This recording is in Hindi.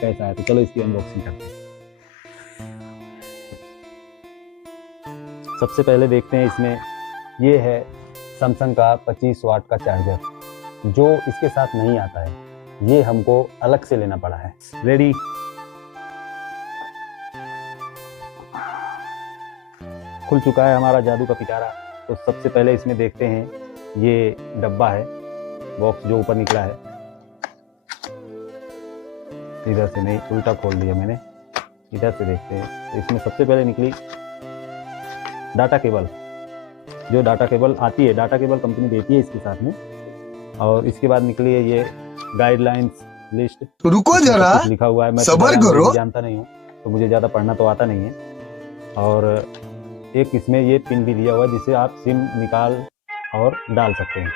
कैसा है, तो चलो इसकी अनबॉक्सिंग करते हैं। सबसे पहले देखते हैं इसमें, ये है सैमसंग का 25 वाट का चार्जर जो इसके साथ नहीं आता है, ये हमको अलग से लेना पड़ा है। रेडी, खुल चुका है हमारा जादू का पिटारा। तो सबसे पहले इसमें देखते हैं, ये डब्बा है, बॉक्स जो ऊपर निकला है, इधर से नहीं, उल्टा खोल दिया मैंने, इधर से देखते हैं। तो इसमें सबसे पहले निकली डाटा केबल, जो डाटा केबल आती है, डाटा केबल कंपनी देती है इसके साथ में। और इसके बाद निकली है ये गाइडलाइंस लिस्ट। रुको जरा, लिखा हुआ है, मैं सब्र करो, जानता नहीं हूँ, तो मुझे ज़्यादा पढ़ना तो आता नहीं है। और एक इसमें ये पिन भी दिया हुआ है जिससे आप सिम निकाल और डाल सकते हैं।